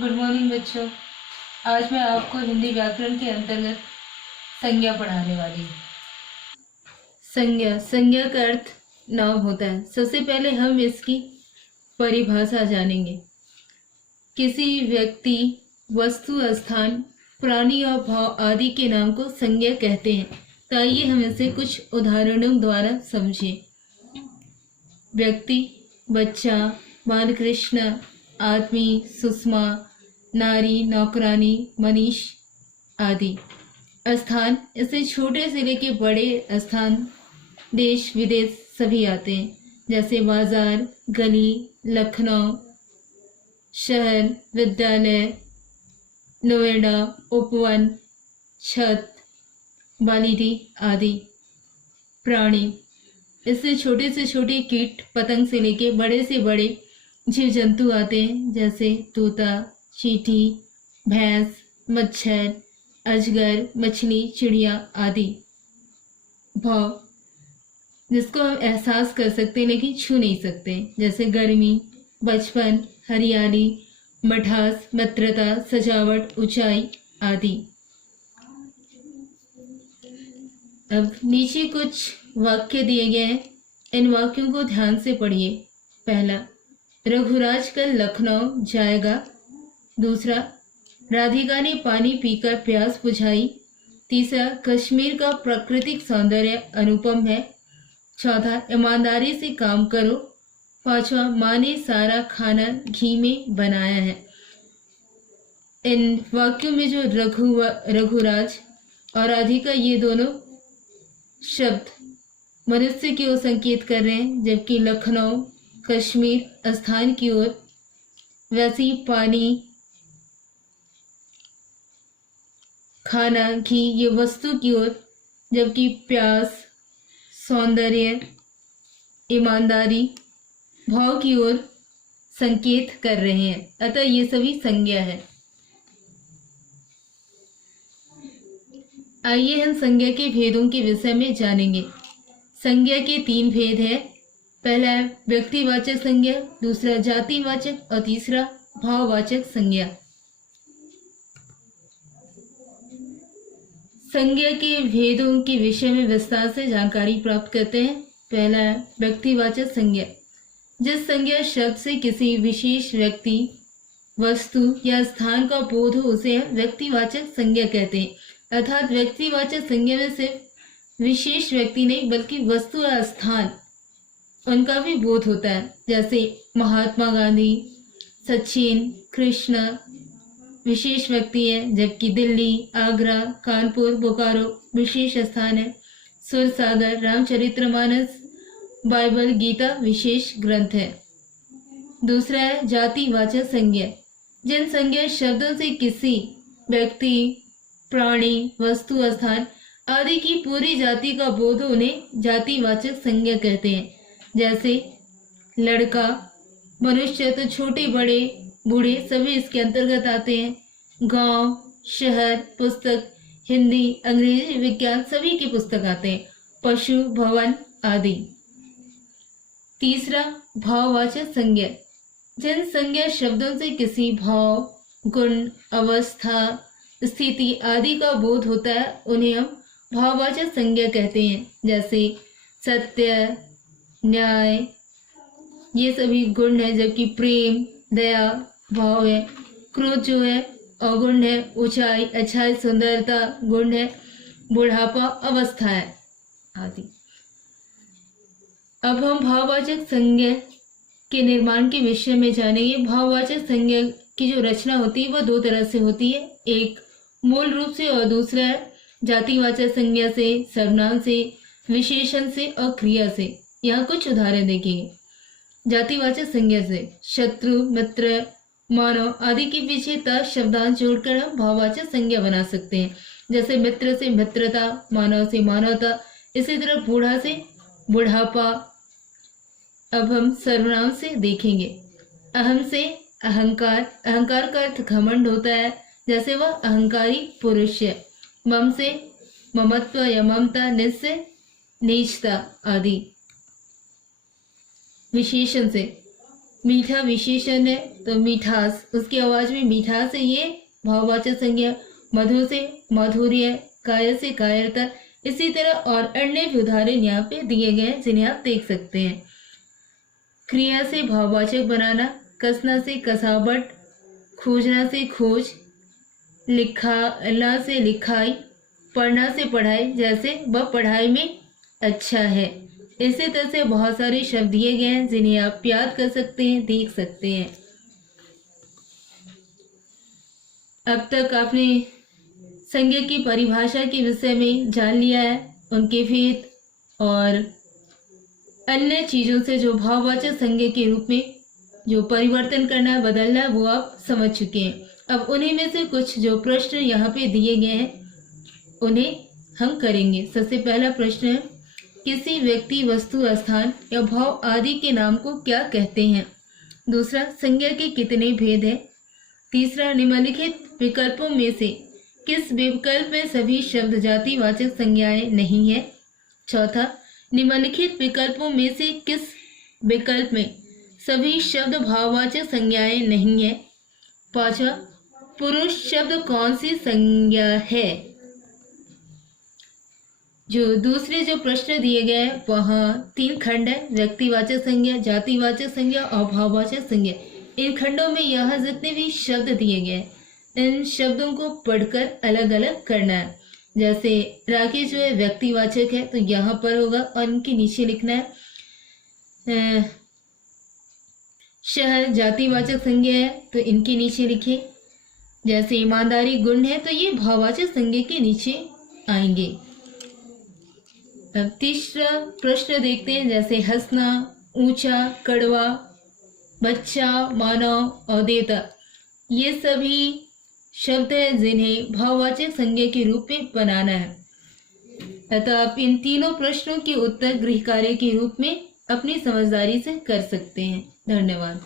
Good morning बच्चों। आज मैं आपको हिंदी व्याकरण के अंतर्गत संज्ञा पढ़ाने वाली हूँ। संज्ञा का अर्थ नाम होता है। सबसे पहले हम इसकी परिभाषा जानेंगे। किसी व्यक्ति, वस्तु, स्थान, प्राणी और भाव आदि के नाम को संज्ञा कहते हैं। तो आइए हम इसे कुछ उदाहरणों द्वारा समझें। व्यक्ति, बच्चा, बालकृष्ण, आदमी, सुषमा, नारी, नौकरानी, मनीष आदि। स्थान, इससे छोटे से लेके बड़े स्थान, देश विदेश सभी आते हैं, जैसे बाजार, गली, लखनऊ, शहर, विद्यालय, नोएडा, उपवन, छत, बालिदी आदि। प्राणी, इससे छोटे से छोटे कीट पतंग से लेके बड़े से बड़े जीव जंतु आते हैं, जैसे तोता, चींटी, भैंस, मच्छर, अजगर, मछली, चिड़िया आदि। भाव, जिसको हम एहसास कर सकते हैं लेकिन छू नहीं सकते, जैसे गर्मी, बचपन, हरियाली, मिठास, मित्रता, सजावट, ऊंचाई आदि। अब नीचे कुछ वाक्य दिए गए हैं, इन वाक्यों को ध्यान से पढ़िए। पहला, रघुराज कल लखनऊ जाएगा। दूसरा, राधिका ने पानी पीकर प्यास बुझाई। तीसरा, कश्मीर का प्राकृतिक सौंदर्य अनुपम है। चौथा, ईमानदारी से काम करो। पांचवा, माँ ने सारा खाना घी में बनाया है। इन वाक्यों में जो रघुराज और राधिका, ये दोनों शब्द मनुष्य की ओर संकेत कर रहे हैं, जबकि लखनऊ, कश्मीर स्थान की ओर, वैसे ही पानी, खाना, घी ये वस्तु की ओर, जबकि प्यास, सौंदर्य, ईमानदारी, भाव की ओर संकेत कर रहे हैं। अतः ये सभी संज्ञा है। आइए हम संज्ञा के भेदों के विषय में जानेंगे। संज्ञा के 3 भेद है। पहला है व्यक्तिवाचक संज्ञा, दूसरा जातिवाचक और तीसरा भाववाचक संज्ञा। संज्ञा के भेदों के विषय में विस्तार से जानकारी प्राप्त करते हैं। पहला है व्यक्तिवाचक संज्ञा। जिस संज्ञा शब्द से किसी विशेष व्यक्ति, वस्तु या स्थान का बोध हो उसे हम व्यक्तिवाचक संज्ञा कहते हैं। अर्थात व्यक्तिवाचक संज्ञा में सिर्फ विशेष व्यक्ति नहीं बल्कि वस्तु या स्थान उनका भी बोध होता है, जैसे महात्मा गांधी, सचिन, कृष्ण विशेष व्यक्ति है, जबकि दिल्ली, आगरा, कानपुर, बोकारो विशेष स्थान है। सुरसागर, रामचरितमानस, बाइबल, गीता विशेष ग्रंथ है। दूसरा है जातिवाचक संज्ञा। जिन संज्ञा शब्दों से किसी व्यक्ति, प्राणी, वस्तु, स्थान आदि की पूरी जाति का बोध उन्हें जातिवाचक संज्ञा कहते हैं, जैसे लड़का, मनुष्य तो छोटे बड़े बूढ़े सभी इसके अंतर्गत आते हैं। गांव, शहर, पुस्तक, हिंदी, अंग्रेजी, विज्ञान सभी की पुस्तक आते हैं। पशु, भवन आदि। तीसरा, भाववाचक संज्ञा। जिन संज्ञा शब्दों से किसी भाव, गुण, अवस्था, स्थिति आदि का बोध होता है उन्हें हम भाववाचक संज्ञा कहते हैं, जैसे सत्य, न्याय ये सभी गुण है, जबकि प्रेम, दया भाव है। क्रोध जो है अवगुण है। ऊंचाई, अच्छाई, सुंदरता गुण है। बुढ़ापा अवस्था है आदि। अब हम भाववाचक संज्ञा के निर्माण के विषय में जानेंगे। भाववाचक संज्ञा की जो रचना होती है वह 2 तरह से होती है, एक मूल रूप से और दूसरा है जातिवाचक संज्ञा से, सर्वनाम से, विशेषण से और क्रिया से। यहाँ कुछ उदाहरण देखेंगे। जातिवाचक संज्ञा से शत्रु, मित्र, मानव आदि के पीछे त शब्दांश जोड़कर हम भाववाचक संज्ञा बना सकते हैं, जैसे मित्र से मित्रता, मानव से मानवता, इसी तरह बूढ़ा से बुढ़ापा। अब हम सर्वनाम से देखेंगे। अहम से अहंकार, अहंकार का अर्थ घमंड होता है, जैसे वह अहंकारी पुरुष है। मम से ममत्व या ममता, निज से नीचता आदि। विशेषण से मीठा विशेषण है तो मिठास, उसकी आवाज में मिठास है, ये भाववाचक संज्ञा। मधुर से माधुर्य, कायर से कायरता। इसी तरह और अन्य भी उदाहरण यहाँ पे दिए गए हैं जिन्हें आप देख सकते हैं। क्रिया से भाववाचक बनाना, कसना से कसावट, खोजना से खोज, लिखाना से लिखाई, पढ़ना से पढ़ाई, जैसे वह पढ़ाई में अच्छा है। इसी तरह से बहुत सारे शब्द दिए गए हैं जिन्हें आप याद कर सकते हैं, देख सकते हैं। अब तक आपने संज्ञा की परिभाषा के विषय में जान लिया है, उनके भेद और अन्य चीजों से जो भाववाचक संज्ञा के रूप में जो परिवर्तन करना है, बदलना है, वो आप समझ चुके हैं। अब उन्हीं में से कुछ जो प्रश्न यहाँ पे दिए गए हैं उन्हें हम करेंगे। सबसे पहला प्रश्न है, किसी व्यक्ति, वस्तु, स्थान या भाव आदि के नाम को क्या कहते हैं? दूसरा, संज्ञा के कितने भेद हैं? तीसरा, निम्नलिखित विकल्पों में से किस विकल्प में सभी शब्द जातिवाचक संज्ञाएं नहीं है? चौथा, निम्नलिखित विकल्पों में से किस विकल्प में सभी शब्द भाववाचक संज्ञाएं नहीं है? पांचवा, पुरुष शब्द कौन सी संज्ञा है? जो दूसरे जो प्रश्न दिए गए हैं वहाँ 3 खंड है, व्यक्तिवाचक संज्ञा, जातिवाचक संज्ञा और भाववाचक संज्ञा। इन खंडों में यहाँ जितने भी शब्द दिए गए इन शब्दों को पढ़कर अलग अलग करना है। जैसे राकेश जो है व्यक्तिवाचक है तो यहाँ पर होगा और इनके नीचे लिखना है। शहर जातिवाचक संज्ञा है तो इनके नीचे लिखे। जैसे ईमानदारी गुण है तो ये भाववाचक संज्ञा के नीचे आएंगे। अब तीसरा प्रश्न देखते हैं, जैसे हंसना, ऊंचा, कड़वा, बच्चा, मानव और देवता, ये सभी शब्द हैं जिन्हें भाववाचक संज्ञा के रूप में बनाना है। अतः आप इन तीनों प्रश्नों के उत्तर गृह कार्य के रूप में अपनी समझदारी से कर सकते हैं। धन्यवाद।